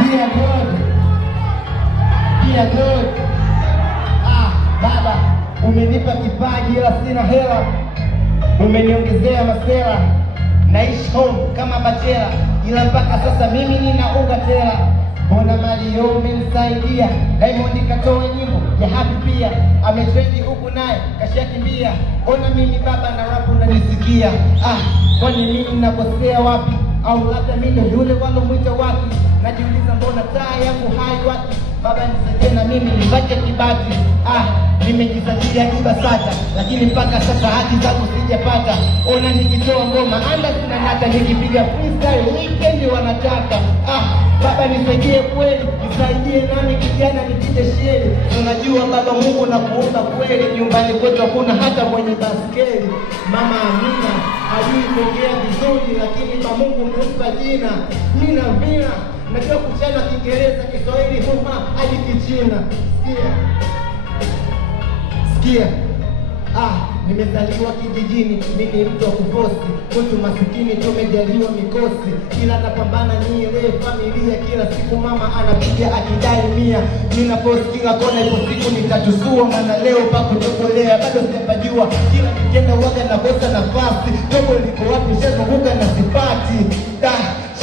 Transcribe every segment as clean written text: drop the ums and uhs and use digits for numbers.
Dear God, dear God. Baba, umenipa kipaji ila sina hela, umeniongezea masela, naishi home kama bachela, ila mpaka sasa mimi ninaunga tela. Mbona Mario umenisaidia, Diamond katoa nyimbo ya happy pia, ametrendi huku naye kashakimbia. Mbona mimi baba na rap unanisikia? Kwani mimi nakosea wapi? Au labda mimi yule walomwita wapi? Najiuliza mbona taa yangu haiwaki. Baba nisaidie na mimi nipate kibati. Nimejisajili hadi BASATA, lakini mpaka sasa haki zangu sijapata. Ona nikitoa ngoma anda sina nata, nikipiga freestyle weekend wanataka. Baba nisaidie kweli, nisaidie nami kijana nipite sheli. Unajua baba Mungu na kuomba kweli, nyumbani kwetu hakuna hata mwenye baskeli. Mama Amina hajui kuongea vizuri, lakini kwa Mungu umempa jina. Mina vina najua kuchana Kiingereza, Kiswahili, huma hadi Kichina. Sikia, nimezaliwa kijijini, mimi mtu wa kuposti. Kwetu masikini tumejaliwa mikosi, kila napambana niile familia. Kila siku mama anapiga akidai mia, nina post kila kona, ipo siku nitatusua. Maana leo pa kutogolea bado sijapajua, kila nikienda waga na kosa nafasi. Tobo liko wapi shazunguka na sipati.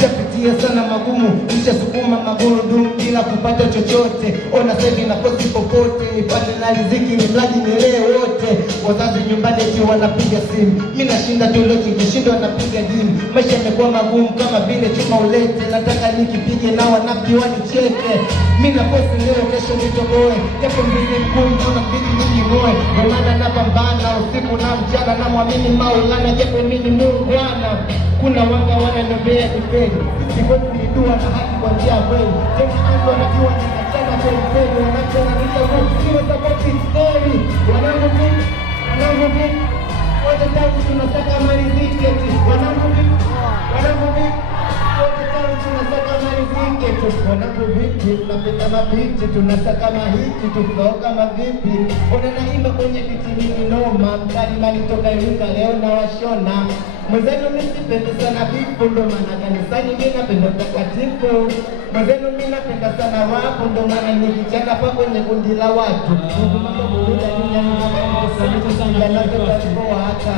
Shapitia sana magumu, nishasukuma magurudumu bila kupata chochote. Ona sasa na posti popote, nipate na riziki ni mradi nilee wote. Wazazi nyumbani eti wanapiga simu, mimi nashinda toilet nikishindwa napiga dimu. Maisha yamekuwa magumu kama vile chuma ulete, nataka nikipige na wanafiki wanicheke. Mimi na posti leo kesho nitoboe, japo mbili mkuu na mbili nyingi moe. Kwa maana napambana usiku na mchana, na muamini Maulana japo mimi Mungu bwana. Kuna wanga wananobea kifeli, sikotu ni dua na haki kwa njia kweli. Tena mtu anajua nikachana kwa kweli, wanachana nitakuwa kile sabati story. Wanangu vipi, wote tangu tunataka mariziki. Wanangu vipi, wote tangu tunataka mariziki. Wanangu vipi, tunapenda mabiti, tunataka mahiti, tukaoka mavipi. Ona naimba kwenye biti mimi noma, mkali mali toka Iringa leo na washona. Mwenzenu mimi sipendi sana vipo, ndo maana kanisani mimi napenda takatifu. Mwenzenu mimi napenda sana wapo, ndo maana nikichanga pa kwenye kundi la watu. Mungu mambo buruda dunia ni kama ni kusema sana, na kwa hata